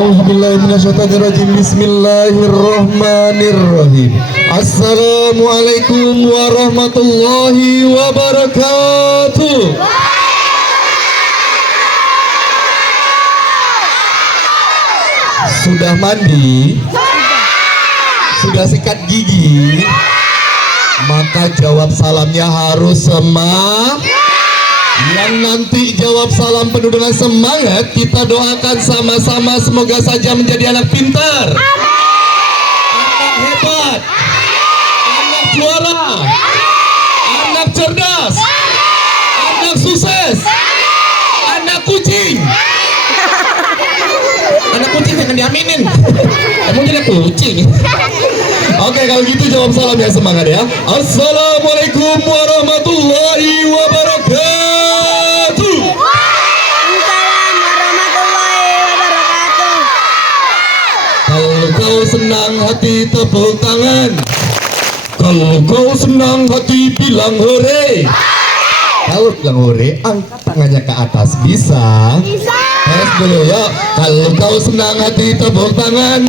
A'udzubillahiminasyaitonirrajim. Bismillahirrahmanirrahim. Assalamualaikum warahmatullahi wabarakatuh. Sudah mandi? Sudah sikat gigi? Maka jawab salamnya harus semangat. Yang nanti jawab salam penuh dengan semangat, kita doakan sama-sama semoga saja menjadi anak pintar, anak hebat, anak juara, anak cerdas, anak sukses, anak kucing. Anak kucing jangan diaminin. Kamu jadi kucing. Oke, kalau gitu jawab salam yang semangat ya. Assalamualaikum warahmatullahi wabarakatuh. Waalaikumsalam warahmatullahi wabarakatuh. Kalau kau senang hati tepuk tangan. Kalau kau senang hati bilang hore. Kalau bilang hore, angkat tangannya ke atas. Bisa? Bisa. Tes dulu ya. Kalau kau senang hati tepuk tangan.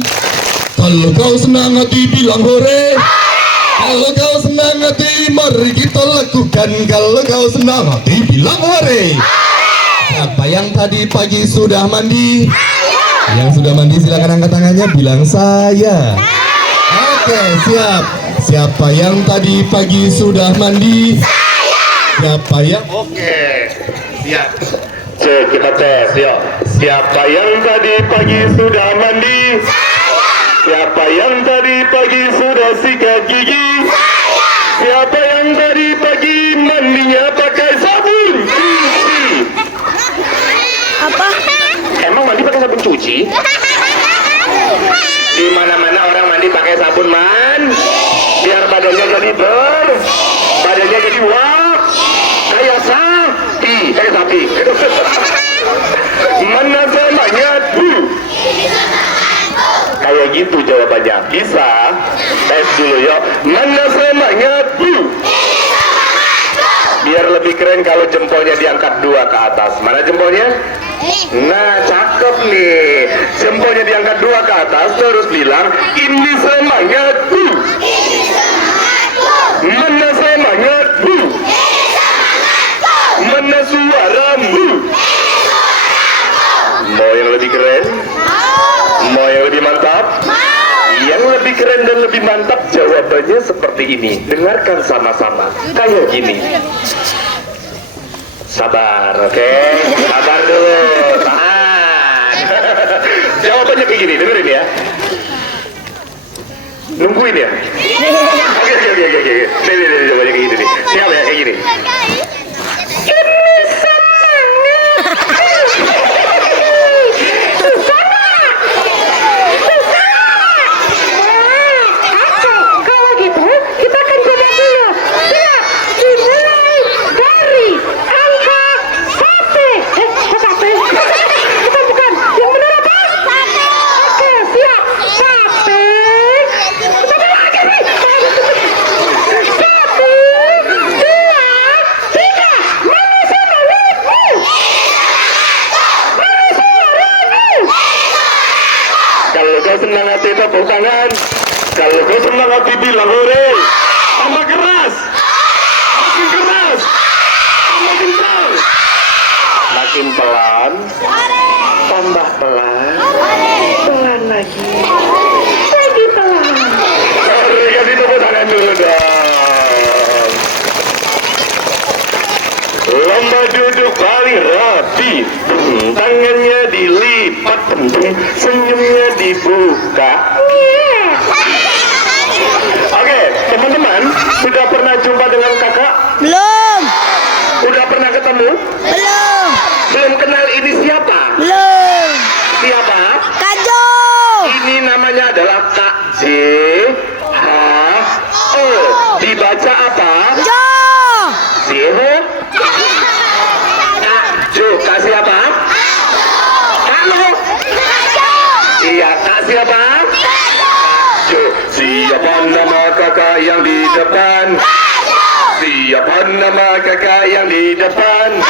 Kalau kau senang hati bilang hore. Kalau kau senang hati mari kita lakukan. Kalau kau senang hati bilang hore. Siapa yang tadi pagi sudah mandi? Yang sudah mandi silakan angkat tangannya bilang saya. Oke, siap. Siapa yang tadi pagi sudah mandi? Siapa yang? Oke, siap. Cek, kita tes yuk. Siapa yang tadi pagi sudah mandi? Siapa yang tadi pagi sudah sikat gigi? Siapa yang tadi pagi mandinya pakai sabun cuci? Apa? Emang mandi pakai sabun cuci? Di mana-mana orang mandi pakai sabun man. Biar badannya jadi badannya jadi wap. Kayak sapi, Mana semangat bu? Kayak gitu jawabannya. Bisa? Tes dulu yuk. Mana semangat bu? Biar lebih keren kalau jempolnya diangkat dua ke atas. Mana jempolnya? Nah, cakep nih. Jempolnya diangkat dua ke atas, terus bilang, ini semangat bu. Mana semangat bu? Mana suaramu? Mau yang lebih keren? Mau yang lebih mantap? Yang lebih keren dan lebih mantap jawabannya seperti ini. Dengarkan sama-sama. Kayak gini. Sabar, oke? Sabar dulu. Tahan. Jawabannya kayak gini. Dengerin ya. Nungguin ya? Oke. Nih, jawabannya kayak gini nih. Siap ya, kayak gini. Senang hati tepuk tangan. Kalau kau senang hati bilang hore. Tambah keras. Makin keras. Tambah kencang. Makin pelan. Tambah pelan. Pelan lagi. Lagi pelan. Mari kasih tepuk tangan dulu dong. Lomba duduk paling rapi. Tangannya dilipat, senyumnya dibuka. Oke, teman-teman, sudah pernah jumpa dengan kakak? Belum. Udah pernah ketemu? Belum. Belum kenal ini siapa? Belum. Siapa? Kajo. Ini namanya adalah Kak J H O. Dibaca apa? Jo. Jeho. Kak Jo. Kak siapa? Halo. Iya, Kak siapa? Jo. Siapa nama kakak yang di depan? Siapa nama kakak yang di depan?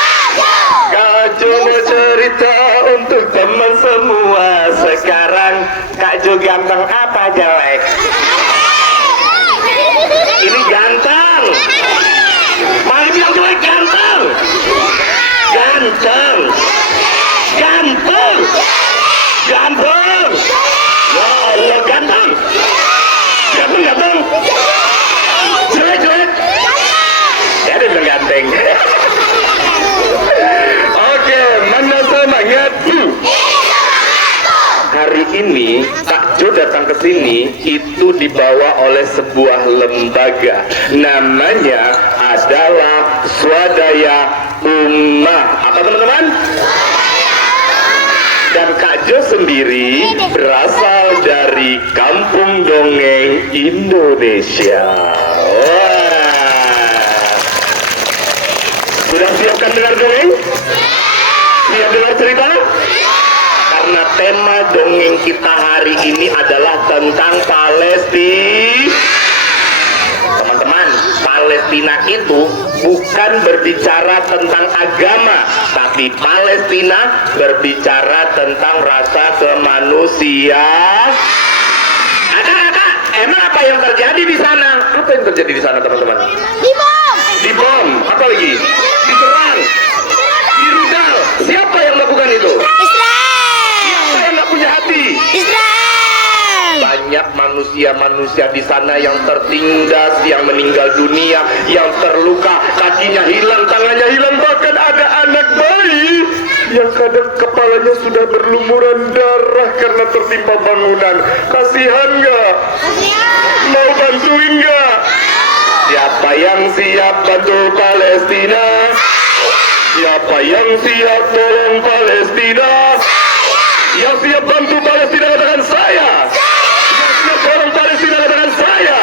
Kak Jo mau cerita untuk teman semua sekarang. Ju ganteng apa jelek? Ini ganteng. Malah bilang jelek ganteng. Ganteng. Ganteng. Ganteng. Ya Allah ganteng. Ganteng ganteng. Jelek jelek. Ya dia bilang ganteng. Oke, mana semangat? Hari ini Kak Jo datang ke sini itu dibawa oleh sebuah lembaga, namanya adalah Swadaya Ummah. Apa teman-teman? Dan Kak Jo sendiri berasal dari Kampung Dongeng Indonesia. Wah. Sudah siapkan dengar dongeng? Siap dengar cerita? Karena tema dongeng kita hari ini adalah tentang Palestina. Teman-teman, Palestina itu bukan berbicara tentang agama, tapi Palestina berbicara tentang rasa kemanusiaan. Ada, emang apa yang terjadi di sana? Apa yang terjadi di sana, teman-teman? Dibom. Dibom, apa lagi? Diserang, dirudal. Siapa yang melakukan itu? Siapa yang nggak punya hati? Israel. Banyak manusia-manusia di sana yang tertindas, yang meninggal dunia, yang terluka, kakinya hilang, tangannya hilang, bahkan ada anak bayi yang kadang kepalanya sudah berlumuran darah karena tertimpa bangunan. Kasihan nggak? Mau bantuin nggak? Siapa yang siap bantu Palestina? Siapa yang siap tolong Palestina? Yang siap bantu Palestina katakan saya. Yang siap tolong Palestina katakan saya.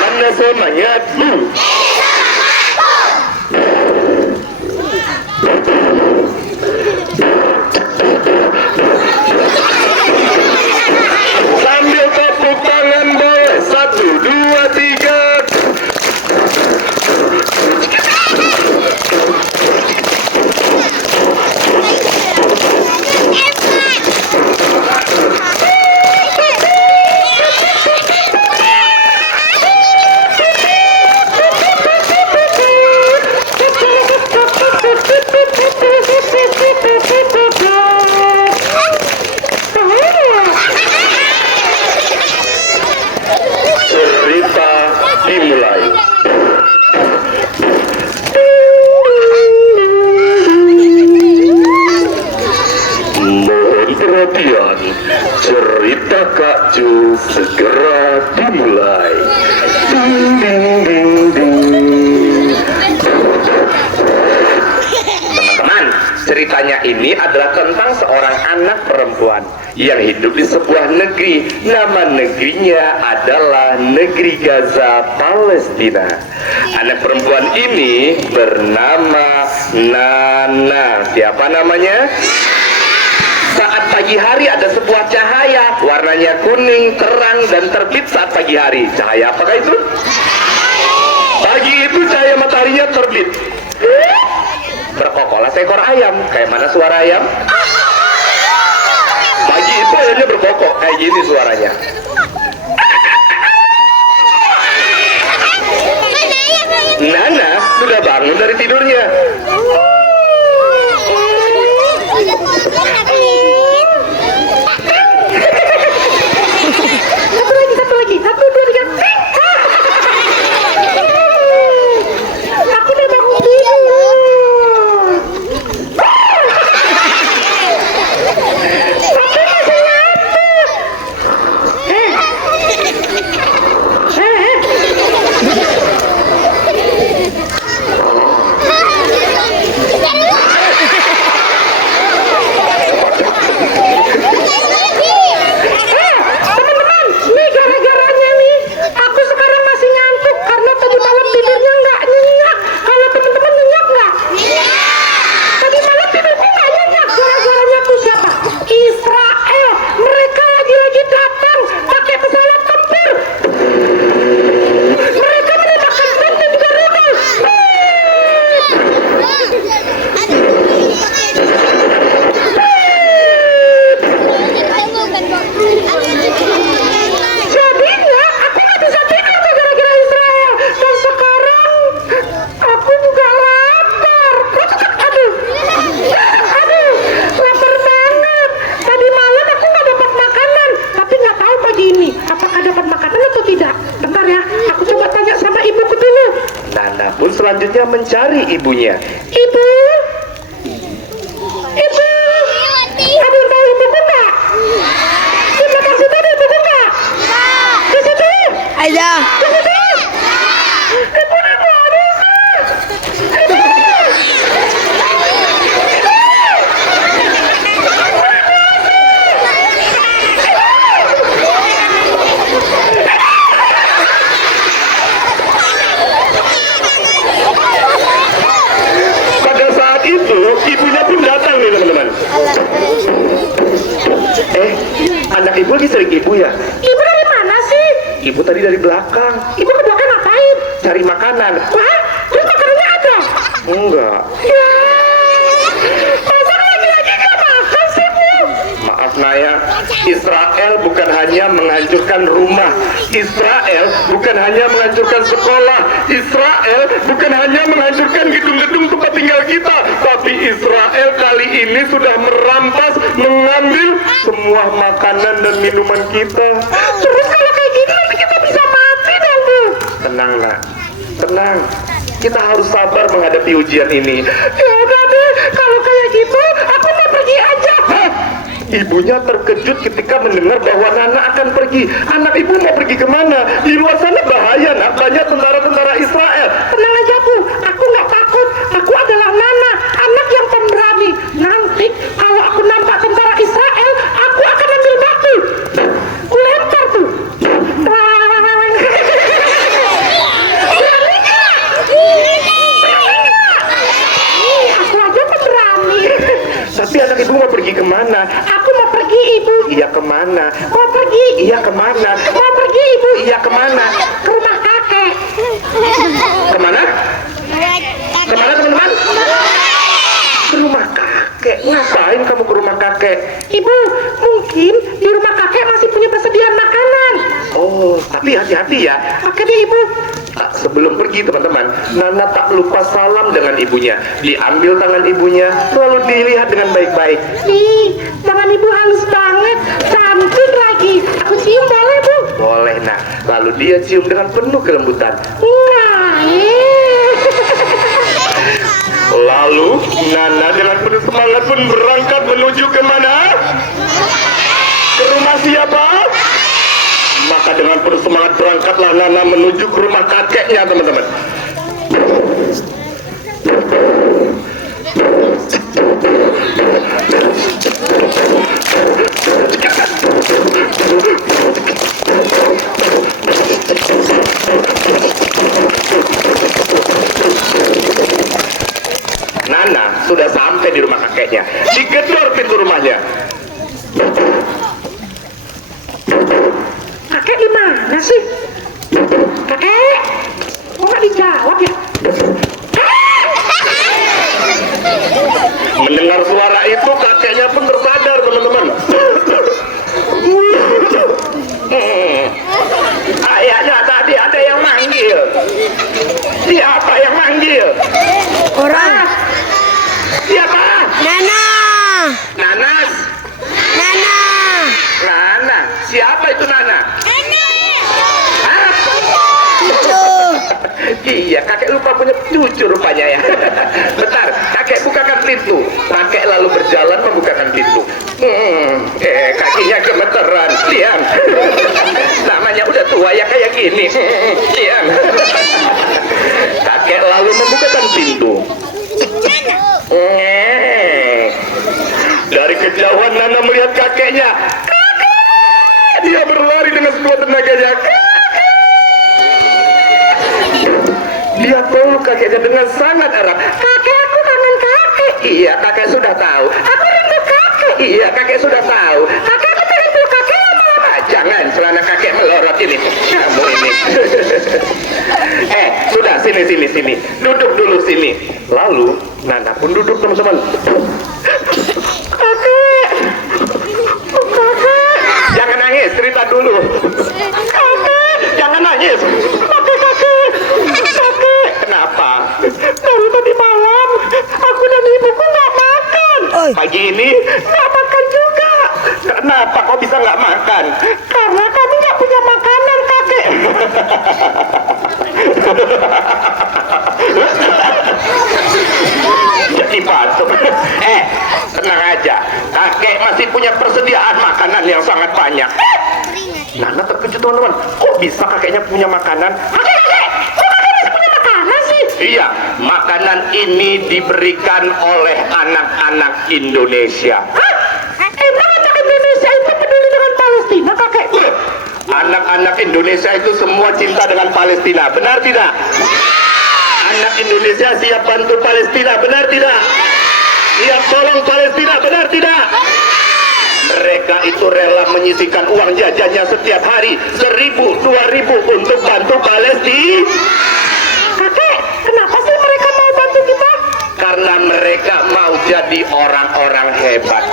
Mana semangatmu? Sambil tepuk tangan boleh. 1, 2, 3. Cerita dimulai. Mohon perhatian, cerita Kak Jo segera dimulai. Ding ding ding ding. Teman-teman, ceritanya ini adalah tentang seorang anak perempuan yang hidup di sebuah negeri. Nama negerinya adalah negeri Gaza, Palestina. Anak perempuan ini bernama Nana. Siapa namanya? Saat pagi hari ada sebuah cahaya, warnanya kuning, terang, dan terbit saat pagi hari. Cahaya apakah itu? Pagi itu cahaya mataharinya terbit. Berkokoklah seekor ayam. Kayak mana suara ayam? Pagi itu ayamnya berkokok, kayak gini suaranya. Nana sudah bangun dari tidurnya. Satu lagi, 1, 2, 3. Aku udah bangun tidur. selanjutnya mencari ibunya. Ibu. Ibu. Ada yang tahu ibuku nggak? Di belakang situ ada ibuku nggak? Di situ. Ada. Di situ. Ibu di mana sih? Ibu. Pada saat itu ibunya pun datang nih teman-teman. Anak ibu lagi sering ibu ya? Ibu dari mana sih? Ibu tadi dari belakang Ibu ke belakang ngapain? cari makanan. Wah, terus makanannya ada? Enggak. Ya. Masa lagi-lagi nggak makan sih, Bu? Maaf Naya, Israel bukan hanya menghancurkan rumah, Israel bukan hanya menghancurkan sekolah, Israel bukan hanya menghancurkan gedung-gedung tempat tinggal kita, tapi Israel kali ini sudah merampas, mengambil semua makanan dan minuman kita. Terus kalau kayak gini nanti kita bisa mati dong, Bu. Tenang nak, tenang. Kita harus sabar menghadapi ujian ini. Ya udah deh, kalau kayak gitu aku mau pergi aja. Hah? Ibunya terkejut ketika mendengar bahwa Nana akan pergi. Anak ibu mau pergi kemana? Di luar sana bahaya nak, banyak tentara-tentara Israel. Tenang aja, Bu. Aku nggak takut. Aku adalah Nana, anak yang pemberani. Nanti kalau aku nampak tentara Israel, aku akan ambil batu. Ku lempar tuh. Aku aja pemberani. Tapi anak ibu mau pergi kemana? Aku mau pergi, Ibu. Iya kemana? Mau pergi. Iya kemana? Mau pergi, Ibu. Iya kemana? Ke rumah kakek. Kemana? Kemana teman-teman? Ke rumah kakek. Ngapain kamu ke rumah kakek? Ibu, mungkin di rumah kakek masih punya persediaan makanan. Oh, tapi hati-hati ya. Oke deh, Ibu. Sebelum pergi teman-teman, Nana tak lupa salam dengan ibunya. Diambil tangan ibunya, lalu dilihat dengan baik-baik. Nih, tangan Ibu halus banget. Cantik lagi. Aku cium boleh, Bu? Boleh nak. Lalu dia cium dengan penuh kelembutan. Wah, Lalu Nana dengan penuh semangat pun berangkat menuju kemana? Ke rumah siapa? Maka dengan penuh semangat berangkatlah Nana menuju ke rumah kakeknya teman-teman. Nana sudah sampai di rumah kakeknya. Digedor pintu rumahnya. kakek di mana sih? Kakek, kok nggak dijawab ya? Mendengar suara itu kakeknya pun tersadar teman-teman. Kayaknya tadi ada yang manggil. Siapa yang manggil? Orang. Siapa? Nana. Nanas. Nana. Nana. Siapa itu Nana? Hah? Iya, kakek lupa punya cucu rupanya ya. Bentar, kakek bukakan pintu. Kakek lalu berjalan membukakan pintu. Kakinya gemeteran. Diam. Namanya udah tua ya kayak gini. Diam. Kakek lalu membukakan pintu. Dari kejauhan Nana melihat kakeknya. Kakek! Dia berlari dengan sekuat tenaganya. Dia peluk kakeknya dengan sangat erat. Kakek, aku kangen kakek. Iya, kakek sudah tahu. Aku rindu kakek. Iya, kakek sudah tahu. Kakek, aku pengen peluk kakek lama-lama. Jangan, celana kakek melorot ini. Kamu ini. Sudah, sini. Duduk dulu sini. Lalu, Nana pun duduk teman-teman. Kakek. Kakek. Jangan nangis, cerita dulu. Kakek, jangan nangis. Kakek. Kenapa? Dari tadi malam aku dan ibuku nggak makan. Pagi ini nggak makan juga. Kenapa kok bisa nggak makan? Karena kami nggak punya makanan, kakek. Jadi batuk. Tenang aja, kakek masih punya persediaan makanan yang sangat banyak. Nana terkejut teman-teman, kok bisa kakeknya punya makanan? Kakek, kok kakek bisa punya makanan sih? Iya, makanan ini diberikan oleh anak-anak Indonesia. Emang anak Indonesia itu peduli dengan Palestina, kakek? Anak-anak Indonesia itu semua cinta dengan Palestina, benar tidak? Anak Indonesia siap bantu Palestina, benar tidak? Siap tolong Palestina, benar tidak? Mereka itu rela menyisihkan uang jajannya setiap hari 1.000, 2.000 untuk bantu Palestina. Kakek, kenapa sih mereka mau bantu kita? Karena mereka mau jadi orang-orang hebat.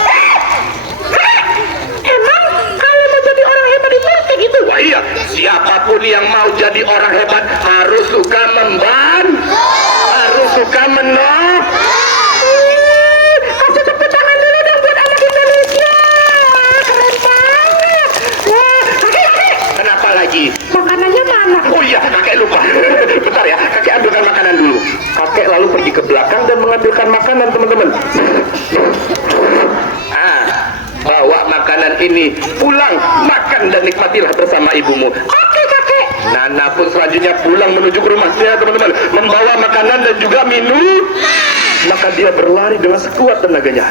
Emang kalau mau jadi orang hebat itu kayak gitu? Wah iya, siapapun yang mau jadi orang hebat harus suka membantu, harus suka menolong. Kasih tepuk tangan dulu dong buat anak Indonesia. Keren banget. Wah, kakek. Kenapa lagi? Makanannya mana? Oh iya, kakek lupa. Bentar ya, kakek ambilkan makanan dulu. Kakek lalu pergi ke belakang dan mengambilkan makanan, teman-teman. Bawa makanan ini pulang, makan dan nikmatilah bersama ibumu. Oke kakek. Nana pun selanjutnya pulang menuju ke rumahnya, teman-teman, membawa makanan dan juga minum. Maka dia berlari dengan sekuat tenaganya.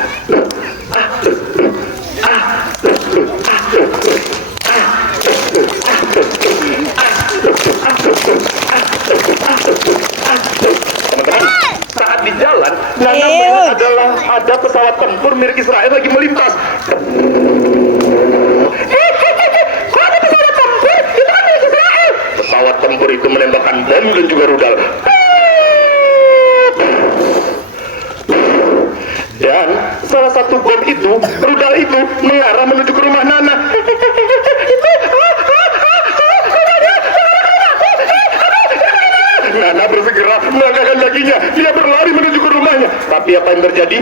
Teman-teman, saat di jalan, Nana melihat ada pesawat tempur milik Israel lagi melintas. Kok ada pesawat tempur? Itu kan milik Israel. Pesawat tempur itu menembakkan bom dan juga rudal. Dan salah satu bom itu, rudal itu mengarah menuju ke rumah Nana. Nana bersegera melangkahkan kakinya. Dia berlari menuju ke rumahnya. Tapi apa yang terjadi?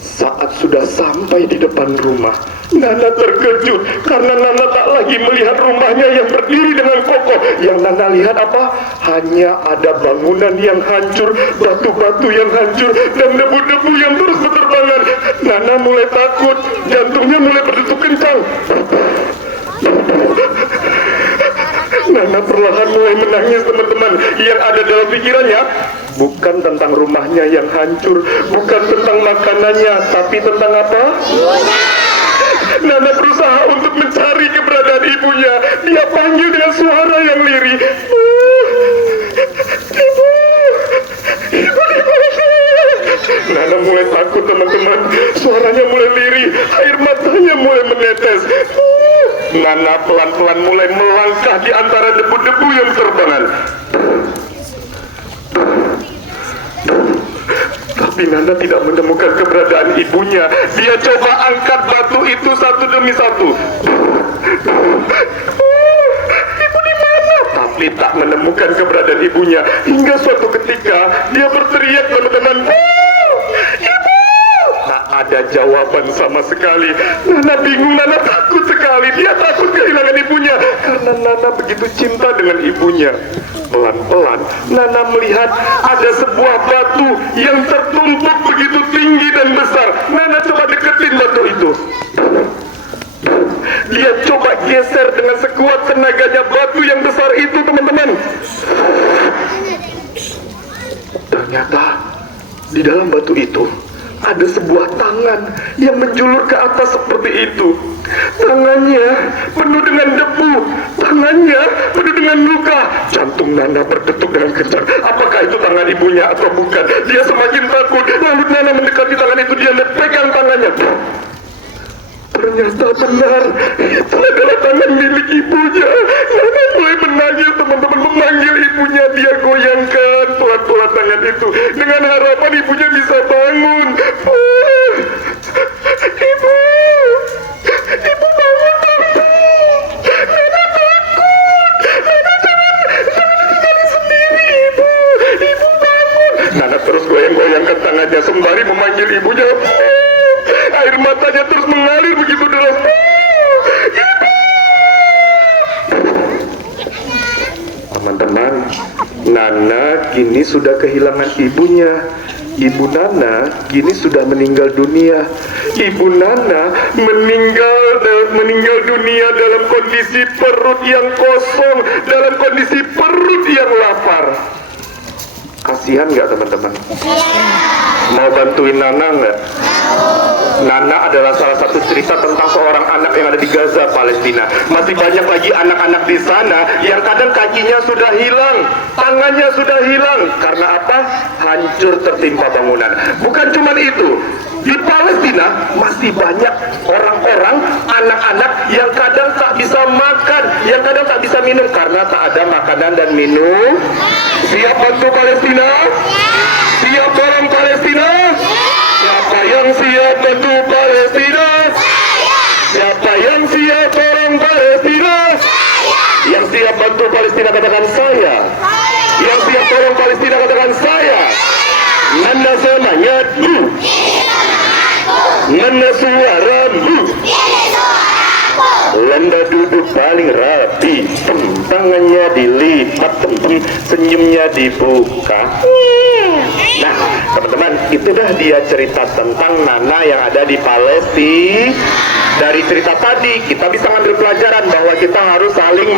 Saat sudah sampai di depan rumah, Nana terkejut karena Nana tak lagi melihat rumahnya yang berdiri dengan kokoh. Yang Nana lihat apa? Hanya ada bangunan yang hancur, batu-batu yang hancur, dan debu-debu yang terus berterbangan. Nana mulai takut, jantungnya mulai berdetuk kencang. Nana perlahan mulai menangis, teman-teman. Yang ada dalam pikirannya bukan tentang rumahnya yang hancur, bukan tentang makanannya, tapi tentang apa? Nana berusaha untuk mencari keberadaan ibunya. Dia panggil dengan suara yang lirih. Ibu, ibu. Nana mulai takut, teman-teman. Suaranya mulai lirih, air matanya mulai menetes. Nana pelan-pelan mulai melangkah di antara debu-debu yang terbangan. Tapi Nana tidak menemukan keberadaan ibunya. Dia coba angkat batu itu satu demi satu. Ibu di mana? Tapi tak menemukan keberadaan ibunya. Hingga suatu ketika dia berteriak, teman-teman. Ibu! Tak ada jawaban sama sekali. Nana bingung, Nana takut sekali. Dia takut kehilangan ibunya karena Nana begitu cinta dengan ibunya. Pelan-pelan Nana melihat ada sebuah batu yang tertumpuk begitu tinggi dan besar. Nana coba deketin batu itu. Dia coba geser dengan sekuat tenaganya batu yang besar itu, teman-teman. Ternyata di dalam batu itu ada sebuah tangan yang menjulur ke atas seperti itu. Tangannya penuh dengan debu, tangannya penuh dengan luka. Jantung Nana berdetuk dengan kencang. Apakah itu tangan ibunya atau bukan? Dia semakin takut. Lalu Nana mendekati tangan itu, dia pegang tangannya. Ternyata benar, itu adalah tangan milik ibunya. Nana mulai menangis, teman-teman, memanggil ibunya. Dia goyangkan pelan-pelan tangan itu dengan harapan ibunya bisa bangun. Ibu, ibu bangun, ibu. Nana takut. Nana jangan tinggalin sendiri, ibu. Ibu bangun. Nana terus goyang-goyangkan tangannya sembari memanggil ibunya. Air matanya terus mengalir begitu deras. Ibu! Teman-teman, Nana kini sudah kehilangan ibunya. Ibu Nana kini sudah meninggal dunia. Ibu Nana meninggal dunia dalam kondisi perut yang kosong, dalam kondisi perut yang lapar. Kasihan nggak teman-teman? Mau bantuin Nana nggak? Nana adalah salah satu cerita tentang seorang anak yang ada di Gaza, Palestina. Masih banyak lagi anak-anak di sana yang kadang kakinya sudah hilang, tangannya sudah hilang. Karena apa? Hancur tertimpa bangunan. Bukan cuma itu, di Palestina masih banyak orang-orang, anak-anak yang kadang tak bisa makan, yang kadang tak bisa minum karena tak ada makanan dan minum. Siap bantu Palestina? Siap orang Palestina? Siapa yang siap bantu Palestina? Siapa yang siap orang Palestina? Yang siap bantu Palestina katakan saya. Yang siap orang Palestina katakan saya. Mana semuanya bu? Mana suaramu? Landa duduk paling rapi, tangannya dilipat, senyumnya dibuka. Nah, teman-teman, itu dah dia cerita tentang Nana yang ada di Palestina. Dari cerita tadi, kita bisa ngambil pelajaran bahwa kita harus saling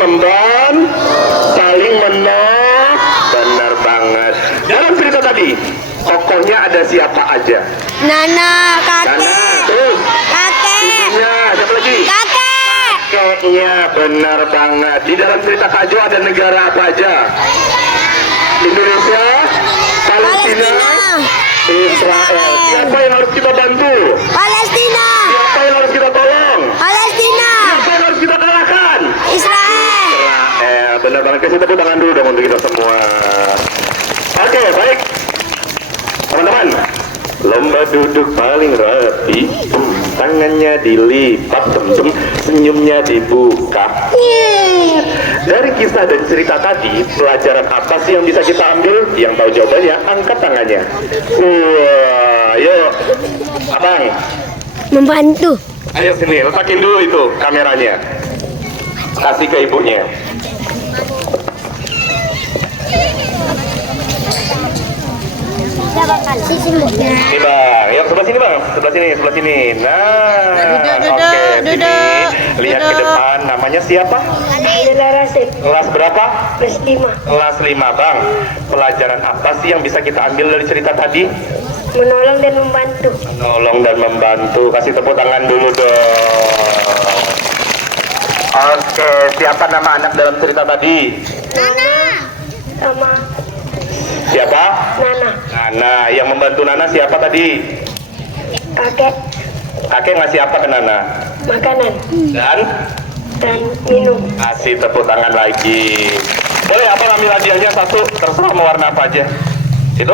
saling menolong. Benar banget. Dalam cerita tadi, tokohnya ada siapa aja? Nana, kakek. Nana, terus Kakek. ibunya, siapa lagi? Kakek. Kakeknya, benar banget. Di dalam cerita Kak Jo ada negara apa aja? Indonesia, Palestina, Israel. Siapa yang harus kita bantu? Palestina. Siapa yang harus kita tolong? Palestina. Siapa yang harus kita kalahkan? Israel. Israel. Benar banget. Kasih tepuk tangan dulu dong untuk kita semua. Oke, baik. Teman-teman, lomba duduk paling rapi, tangannya dilipat, senyumnya dibuka. Dari kisah dan cerita tadi, pelajaran apa sih yang bisa kita ambil? Yang tahu jawabannya, angkat tangannya. Wah, yuk, abang. Membantu. Ayo sini, letakin dulu itu kameranya. Kasih ke ibunya. Ini bang, yuk sebelah sini bang, sebelah sini. Nah, oke, sini. Lihat ke depan, namanya siapa? Kelas berapa? Kelas 5. Kelas 5 bang. Pelajaran apa sih yang bisa kita ambil dari cerita tadi? Menolong dan membantu. Menolong dan membantu. Kasih tepuk tangan dulu dong. Oke, siapa nama anak dalam cerita tadi? Nana. Sama Siapa? Nana. Nana. Yang membantu Nana siapa tadi? Kakek. Kakek ngasih apa ke Nana? Makanan Dan minum. kasih tepuk tangan lagi. Boleh apa ambil hadiahnya satu, terserah mau warna apa aja. Itu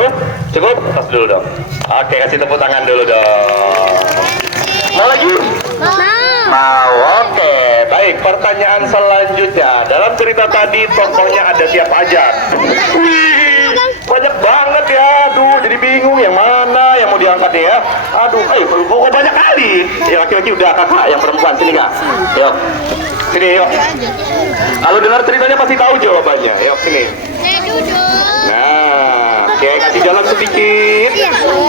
cukup, tas dulu dong. Oke, kasih tepuk tangan dulu dong. Mau lagi? Mau. Oke, baik. Pertanyaan selanjutnya. Dalam cerita tadi tokohnya ada siapa aja? Wih, banyak banget ya. Aduh, jadi bingung yang mana yang mau diangkat ya. Aduh, kok banyak kali. Ya laki-laki udah, kakak yang perempuan sini nggak? Yuk. Sini yuk. Kalau dengar ceritanya pasti tahu jawabannya. Yuk sini. Nah, oke, kasih jalan sedikit.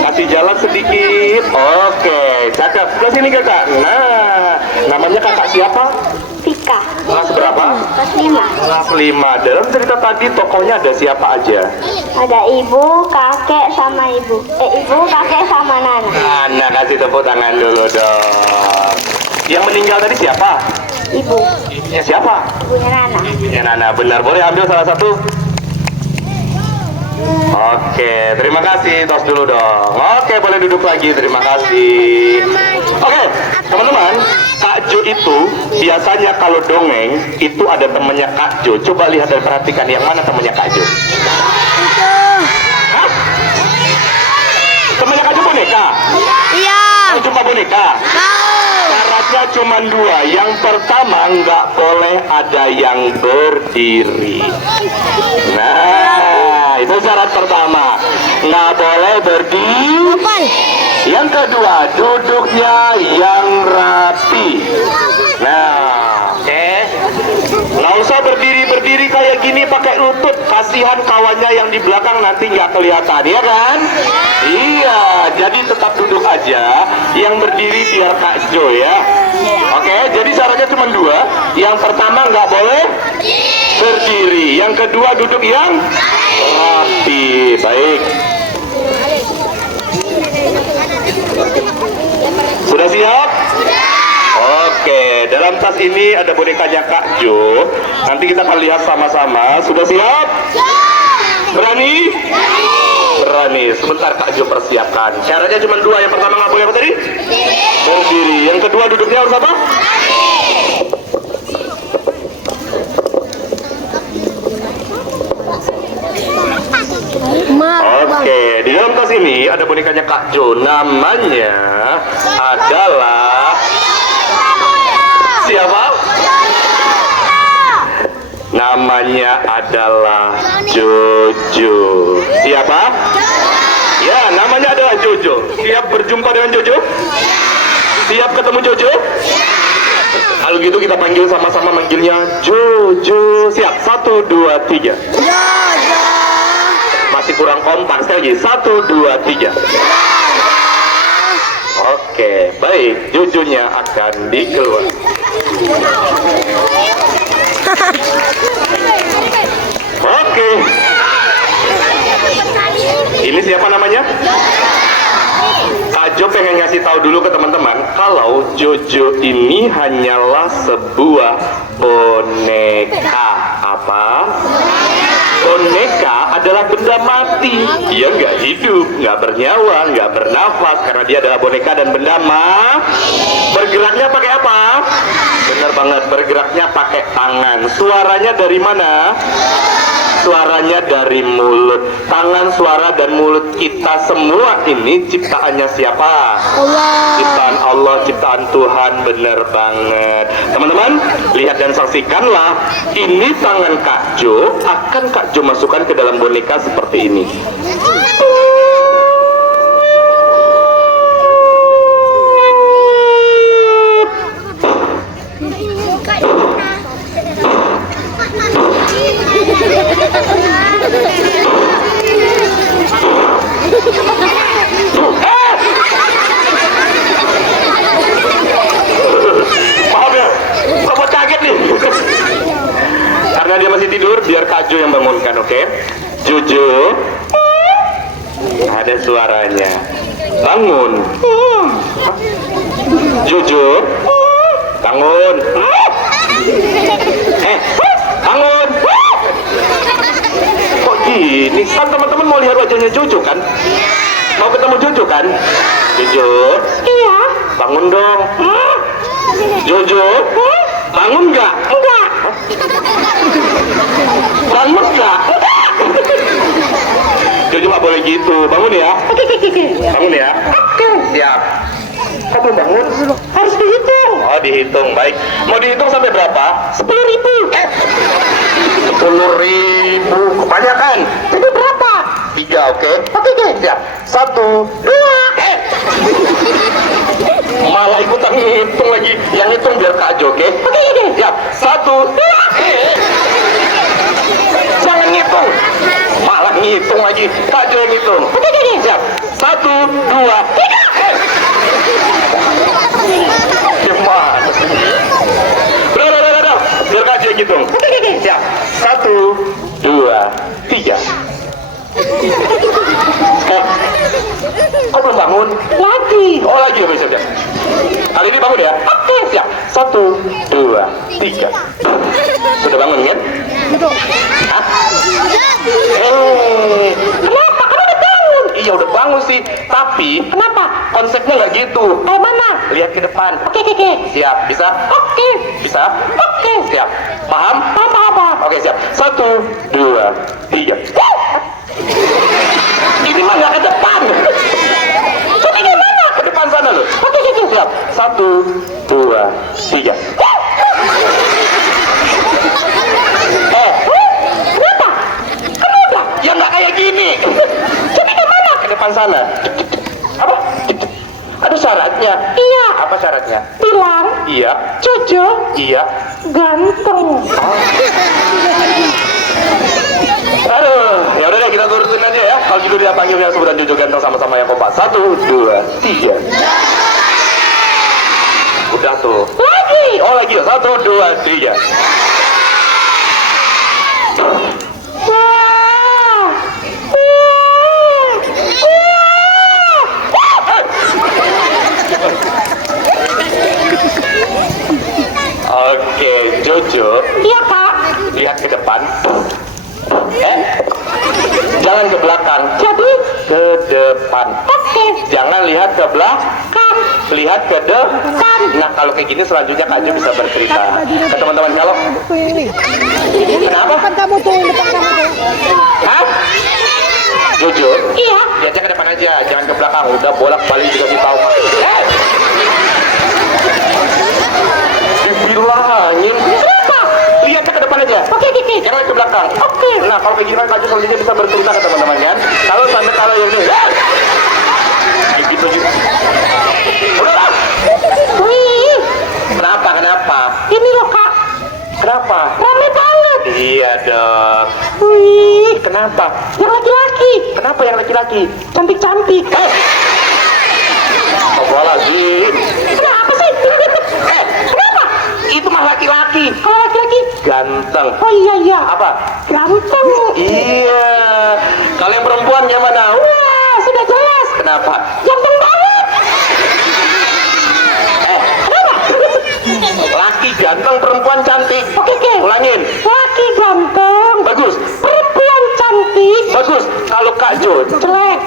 Kasih jalan sedikit. Oke, cakep. Sebelah sini kakak. Nah, namanya kakak siapa? Tika. Kelas berapa? Kelas 5. Kelas 5. Dalam cerita tadi tokohnya ada siapa aja? Ada ibu, kakek sama ibu. Ibu, kakek sama Nana. Nana, kasih tepuk tangan dulu dong. Yang meninggal tadi siapa? Ibu. Ibunya siapa? Ibunya Nana. Ibunya Nana. Benar, boleh ambil salah satu? Oke, terima kasih. Tos dulu dong. Oke, boleh duduk lagi. Terima kasih. Oke, teman-teman, Kak Jo itu biasanya kalau dongeng itu ada temannya Kak Jo. Coba lihat dan perhatikan yang mana temannya Kak Jo. Hah? Temannya Kak Jo boneka? Iya. Mau jumpa boneka? Syaratnya cuma 2. Yang pertama, nggak boleh ada yang berdiri. Nah, itu syarat pertama. Nggak boleh berdiri. Yang kedua, duduknya yang rapi. Nah, oke. Nggak usah berdiri kayak gini pakai lutut. kasihan kawannya yang di belakang nanti nggak kelihatan, ya kan? Iya, jadi tetap duduk aja. Yang berdiri biar Kak Jo ya. Oke, jadi syaratnya cuma dua. Yang pertama nggak boleh berdiri. Yang kedua duduk yang rapi. Baik. Sudah siap? Oke, dalam tas ini ada bonekanya Kak Jo. Nanti kita akan lihat sama-sama. Sudah siap? Berani? Berani. Sebentar Kak Jo persiapkan. Syaratnya cuma dua. Yang pertama nggak boleh apa tadi? Berdiri. Yang kedua duduknya harus apa? Oke, di dalam tas ini ada bonekanya Kak Jo. Namanya adalah siapa? Namanya adalah Jojo. Siapa? Ya, namanya adalah Jojo. Siap berjumpa dengan Jojo? Siap ketemu Jojo? Kalau gitu kita panggil sama-sama, manggilnya Jojo. Siap? 1, 2, 3. Masih kurang kompak. Sekali lagi. 1, 2, 3. Oke, baik. Jojonya akan dikeluarkan. Oke. Ini siapa namanya? Kak Jo pengen ngasih tahu dulu ke teman-teman kalau Jojo ini hanyalah sebuah boneka. Apa? Boneka adalah benda mati. Dia nggak hidup, nggak bernyawa, nggak bernafas karena dia adalah boneka dan benda bergeraknya pakai apa? Benar banget, bergeraknya pakai tangan. Suaranya dari mana? Suaranya dari mulut. Tangan, suara, dan mulut kita semua ini ciptaannya siapa? Allah. Ciptaan Allah, ciptaan Tuhan. Bener banget. Teman-teman, lihat dan saksikanlah. Ini tangan Kak Jo. Akan Kak Jo masukkan ke dalam boneka seperti ini. Maaf ya, Bapak kaget nih. Karena dia masih tidur, biar Kak Jo yang bangunkan, oke? Jojo, ada suaranya. Bangun. Jojo, bangun. Bangun. Kok gini? Kan teman-teman mau lihat wajahnya Jojo kan? Mau ketemu Jojo kan? Jojo. Iya. Bangun dong. Jojo. Bangun nggak? Enggak. Bangun nggak? Jojo nggak boleh gitu. Bangun ya. Bangun ya. Siap. Kamu bangun? Harus dihitung. Oh, dihitung. Baik. Mau dihitung sampai berapa? 10.000. 10.000. Kebanyakan. Jadi berapa? 3, oke? Oke, siap. 1, 2. Malah ikutan ngitung lagi. Yang hitung biar Kak Jo, oke? Oke, siap. 1, 2. Jangan ngitung. Malah ngitung lagi. Kak Jo yang ngitung. Oke, siap. 1, 2, 3. Gimana sih? Udah. Biar Kak Jo yang ngitung. Oke, siap. 1, 2, 3. Kok belum bangun? Lagi. Oh, lagi ya, siap. Kali ini bangun ya? Oke, siap. 1, 2, 3. Sudah bangun kan? Hah? Kenapa? Kan udah bangun. Iya, udah bangun sih. Tapi, kenapa? Konsepnya nggak gitu. Kayak mana? Lihat ke depan. Oke. Siap. Bisa? Oke. Bisa? Oke. Siap. Paham? Paham. Oke, siap. 1, 2, 3. Ini mah nggak ke depan. Tapi gimana? Ke depan sana loh. Oke, siap. 1, 2, 3. Kenapa? Kenapa? Ya nggak kayak gini. Jadi gimana? Ke depan sana. Apa? Ada syaratnya. Iya. Apa syaratnya? Bilang. Iya. Jojo. Iya. Ganteng. Aduh, ya udah deh kita turutin aja ya. Kalau gitu dia panggil yang sebutan Jojo ganteng sama-sama yang kompak. 1, 2, 3. Udah tuh. Lagi. Oh lagi ya. 1, 2, 3. Oke, Jojo. Iya kak. Lihat ke depan. Jangan ke belakang. Jadi Ke depan. oke. Jangan lihat ke belakang. Kan. Lihat ke depan. Nah kalau kayak gini selanjutnya Kak Jo bisa bercerita ke teman-teman kalau. Kenapa? Depan kamu tuh, depan kamu tuh. Hah? Jojo? Iya. Lihatnya ke depan aja, jangan ke belakang. Udah bolak-balik juga sih tahu. Dibilangin. Kenapa? Lihatnya ke depan aja. Oke Kiki. Jangan ke belakang. Oke. Nah kalau kayak gini kan Kak Jo selanjutnya bisa bercerita ke teman-teman kan. Kalau sampai kalau yang ini. Kayak gitu juga. Udahlah. Wih. Kenapa? Ini loh kak. Kenapa? Rame banget. Iya dong. Wih. Kenapa? Yang laki-laki. Kenapa yang laki-laki? Cantik-cantik. Astagfirullahaladzim. Kenapa sih? Kenapa? Itu mah laki-laki. Kalau laki-laki? Ganteng. Oh iya. Apa? Ganteng. Iya. Kalau yang perempuan gimana? Wah, sudah jelas. Kenapa? Ganteng banget. Laki ganteng, perempuan cantik. Oke. Ulangin. Laki ganteng. Bagus. Perempuan cantik. Bagus. Kalau Kak Jo. Jelek.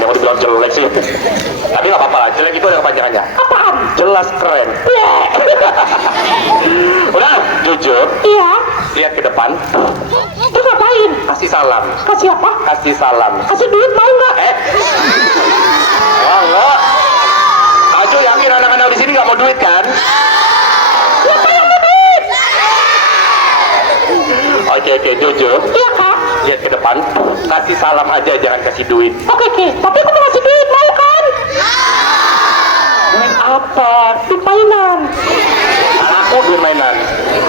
Mau dibilang jelek sih. Tapi nggak apa-apa lah. Jelek itu ada kepanjangannya. Apaan? Jelas keren. Udah, Jojo. Iya. Lihat ke depan. Itu ngapain? Kasih salam. Kasih apa? Kasih salam. Kasih duit mau nggak? Oh enggak. Ajo yakin anak-anak di sini nggak mau duit kan? Siapa yang mau duit? Oke, Jojo. Iya kak. Lihat ke depan. Kasih salam aja, jangan kasih duit. Oke. Tapi aku mau kasih duit mau kan? Duit apa? Duit mainan. Anakku duit mainan.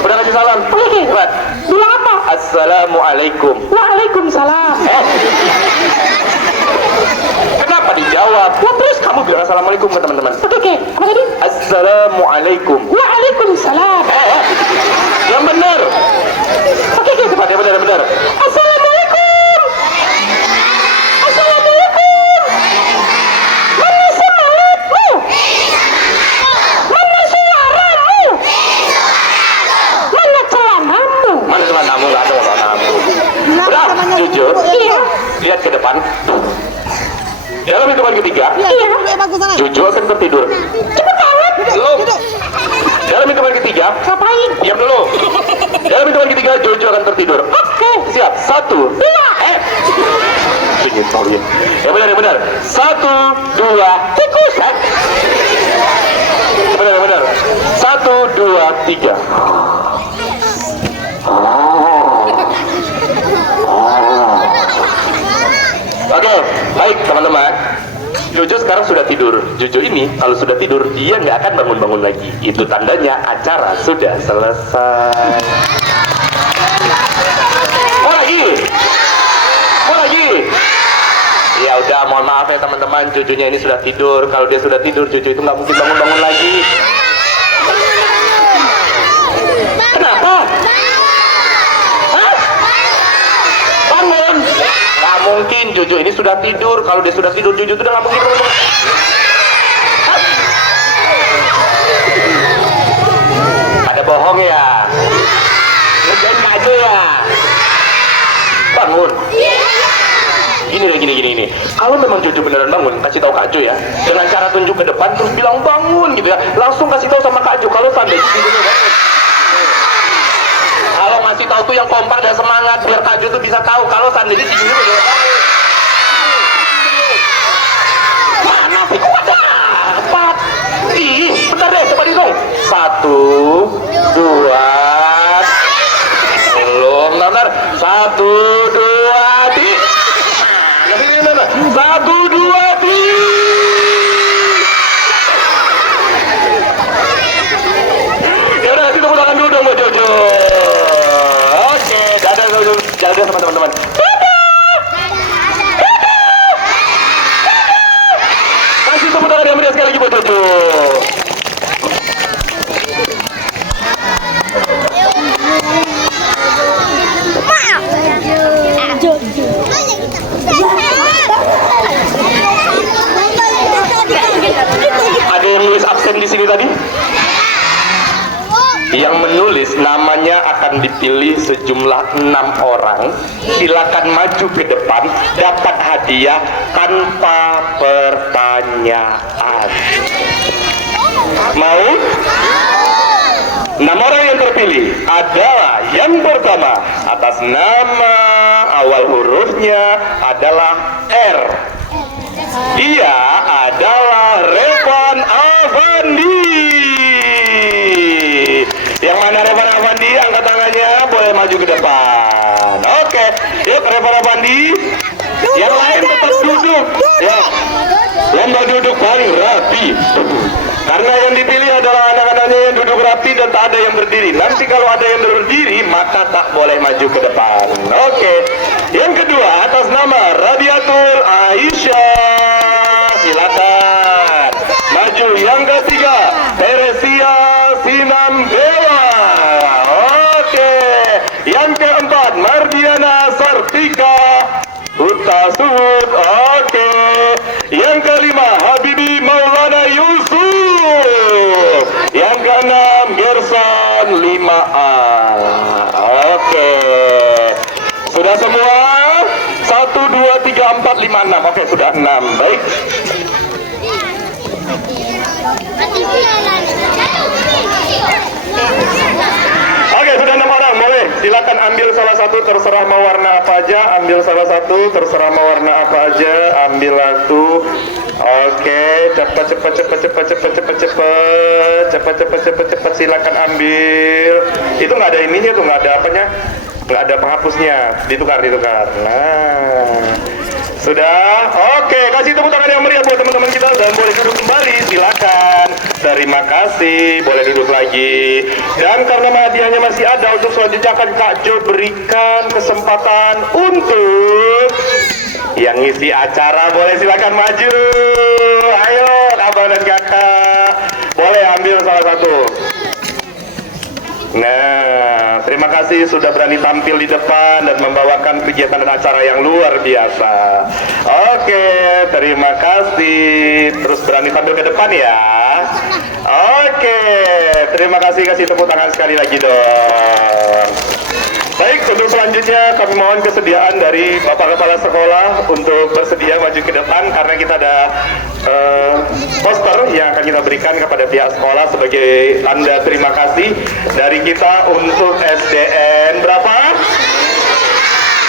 Udah kasih salam. Oke. Buat. Bilang apa? Assalamualaikum. Waalaikumsalam. Kenapa dijawab? Ya terus? Kamu bilang assalamualaikum ke teman-teman. Oke. Apa tadi? Assalamualaikum. Waalaikumsalam. Yang benar. Oke. Cepat ya, benar. Assalamualaikum. Assalamualaikum. Mana semangatmu? Mana suaramu? Mana celanamu? Mana celanamu? Nggak ada celanamu. Udah, jujur. Iya. Lihat ke depan. Dalam hitungan ketiga, Iya. Jojo akan tertidur. Cepet banget. Belum. Dalam hitungan ketiga, Ngapain? diam dulu. Dalam hitungan ketiga, Jojo akan tertidur. Oke. Siap. 1. Iya. Sunyi tolong. Yang benar. 1, 2, Tikus. Benar. 1, 2, 3. Oke, baik teman-teman. Jojo sekarang sudah tidur. Jojo ini kalau sudah tidur dia nggak akan bangun-bangun lagi. Itu tandanya acara sudah selesai. Mau lagi? Ya udah, mohon maaf ya teman-teman. Jojonya ini sudah tidur. Kalau dia sudah tidur, Jojo itu nggak mungkin bangun-bangun lagi. Kenapa? Hah? Bangun? Nggak mungkin. Jojo ini sudah tidur. Kalau dia sudah tidur, Jojo itu udah nggak mungkin bangun. Ada bohong ya? Ngerjain Kak Jo ya? Bangun. Gini. Kalau memang Jojo beneran bangun, kasih tahu Kak Jo ya. Dengan cara tunjuk ke depan terus bilang bangun gitu ya. Langsung kasih tahu sama Kak Jo kalau seandainya tidurnya bangun. Kalau ngasih tahu tuh yang kompak dan semangat biar Kak Jo tuh bisa tahu kalau seandainya tidurnya udah bangun. Mana sih kok ada? 4. Ih, bentar deh, coba dihitung. 1, 2. Belum, bentar. 1, 2, 3. 1, 2, 3. Ya udah, kita tangan dulu dong buat Jojo. teman-teman. Kasih tepuk tangan yang meriah sekali lagi buat Jojo. Ada yang nulis absen di sini tadi? Yang menulis namanya akan dipilih sejumlah 6 orang. Silakan maju ke depan, dapat hadiah tanpa pertanyaan. Mau? 6 orang yang terpilih adalah yang pertama, atas nama awal hurufnya adalah R. Dia adalah Revan Avandi. Yang mana Revan Avandi? Angkat tangannya, boleh maju ke depan. Oke, yuk Revan Avandi. Yang lain tetap duduk. Ya, lomba duduk paling rapi. Karena yang dipilih adalah anak-anaknya yang duduk rapi dan tak ada yang berdiri. Nanti kalau ada yang berdiri, maka tak boleh maju ke depan. Oke. Yang kedua, atas nama Radiatul Aisyah. Silakan. Maju. Yang ketiga, Teresia Sinambela. Oke. Yang keempat, Mardiana Sartika Utasud. Oke. Yang kelima, Habibi Maulana Yusuf. Yang keenam, Gerson 5A. Oke. Sudah semua? 1, 2, 3, 4, 5, 6. Oke, sudah 6. Baik. Oke, sudah 6 orang. Boleh. Silakan ambil salah satu, terserah mau warna apa aja. Ambil salah satu, terserah mau warna apa aja. Ambil satu. Oke, cepat. Silakan ambil. Itu nggak ada ininya tuh, nggak ada apanya, nggak ada penghapusnya. Ditukar. Nah, sudah. Oke, kasih tepuk tangan yang meriah buat teman-teman kita dan boleh duduk kembali. Silakan. Terima kasih. Boleh duduk lagi. Dan karena hadiahnya masih ada, untuk selanjutnya akan Kak Jo berikan kesempatan untuk yang ngisi acara. Boleh silakan maju. Ayo, abang dan kakak. Boleh ambil salah satu. Nah, terima kasih sudah berani tampil di depan dan membawakan kegiatan dan acara yang luar biasa. Oke, terima kasih. Terus berani tampil ke depan ya. Oke, terima kasih. Kasih tepuk tangan sekali lagi dong. Baik, untuk selanjutnya kami mohon kesediaan dari Bapak Kepala Sekolah untuk bersedia maju ke depan karena kita ada poster yang akan kita berikan kepada pihak sekolah sebagai tanda terima kasih dari kita untuk SDN berapa?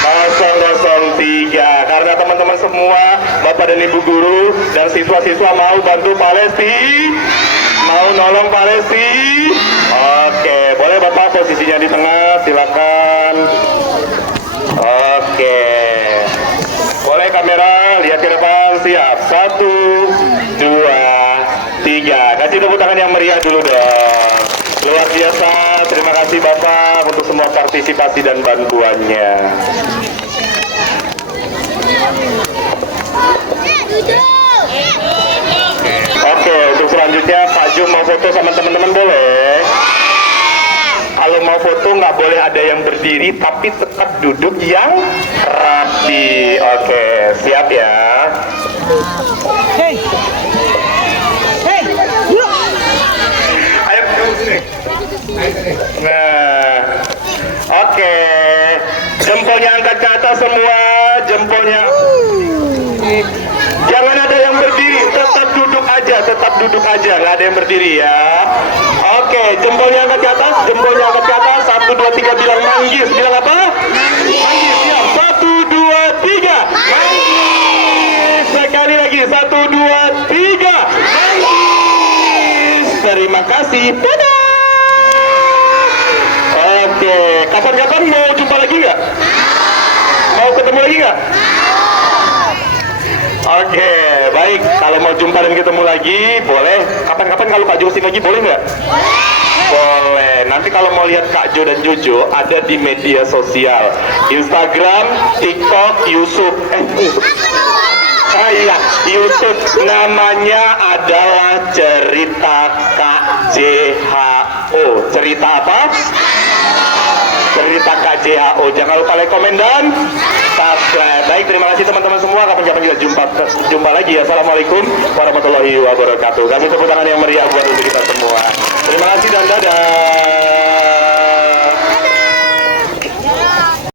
003. Karena teman-teman semua, Bapak dan Ibu guru dan siswa-siswa mau bantu Palesti, mau nolong Palesti. Oke, boleh Bapak posisinya di tengah, silakan. Oke, boleh kamera lihat ke depan, siap. 1, 2, 3. Kasih tepuk tangan yang meriah dulu dong. Luar biasa, terima kasih Bapak untuk semua partisipasi dan bantuannya. Oke, untuk selanjutnya Pak Jum mau foto sama teman-teman boleh? Kalau mau foto nggak boleh ada yang berdiri, tapi tetap duduk yang rapi. Oke, siap ya? Ayo ke sini. Nah, oke. Jempolnya angkat ke atas semua, jempolnya. Jangan ada yang berdiri, tetap duduk aja, nggak ada yang berdiri ya. Oke, jempolnya angkat ke atas, 1, 2, 3 bilang manggis, bilang apa? Manggis, ya. 1, 2, 3, manggis. Sekali lagi, 1, 2, 3, manggis. Terima kasih. Dadah. Oke, kapan-kapan mau jumpa lagi nggak? Mau ketemu lagi nggak? Oke, baik. Kalau mau jumpa dan ketemu lagi, boleh. Kapan-kapan kalau Kak Jo kesini lagi, boleh nggak? Boleh. Boleh. Nanti kalau mau lihat Kak Jo dan Jojo ada di media sosial, Instagram, TikTok, YouTube. Iya, YouTube. Namanya adalah Cerita Kak JHO. Cerita apa? Cerita Kak JHO. Jangan lupa like, komen, dan subscribe. Baik, terima kasih teman-teman semua. Kapan-kapan kita jumpa lagi. Assalamualaikum warahmatullahi wabarakatuh. Kasih tepuk tangan yang meriah buat untuk kita semua. Terima kasih dan dadah.